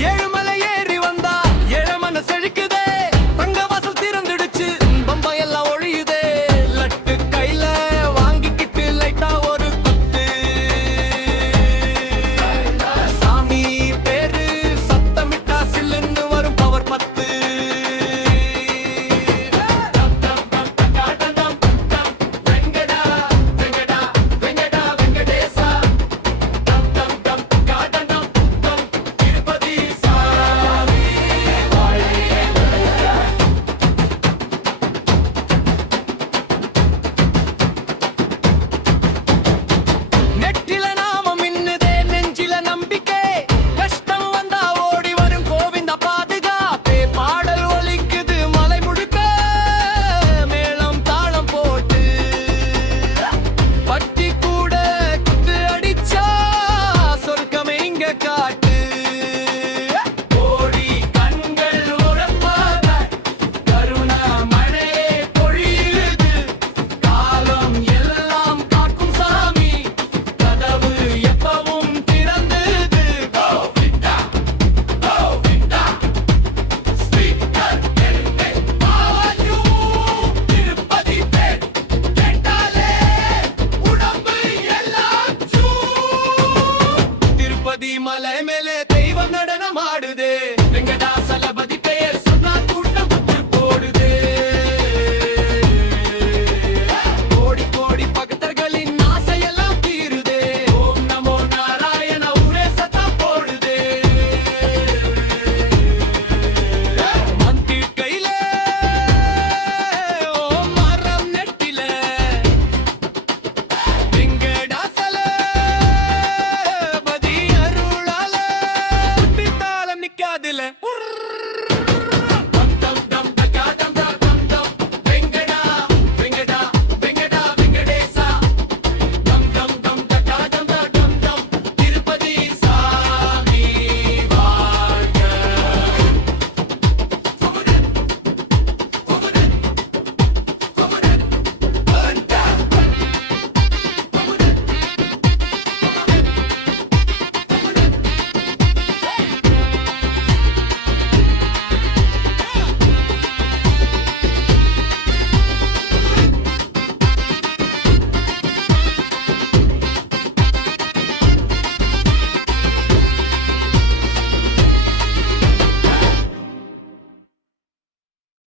Yeah, God.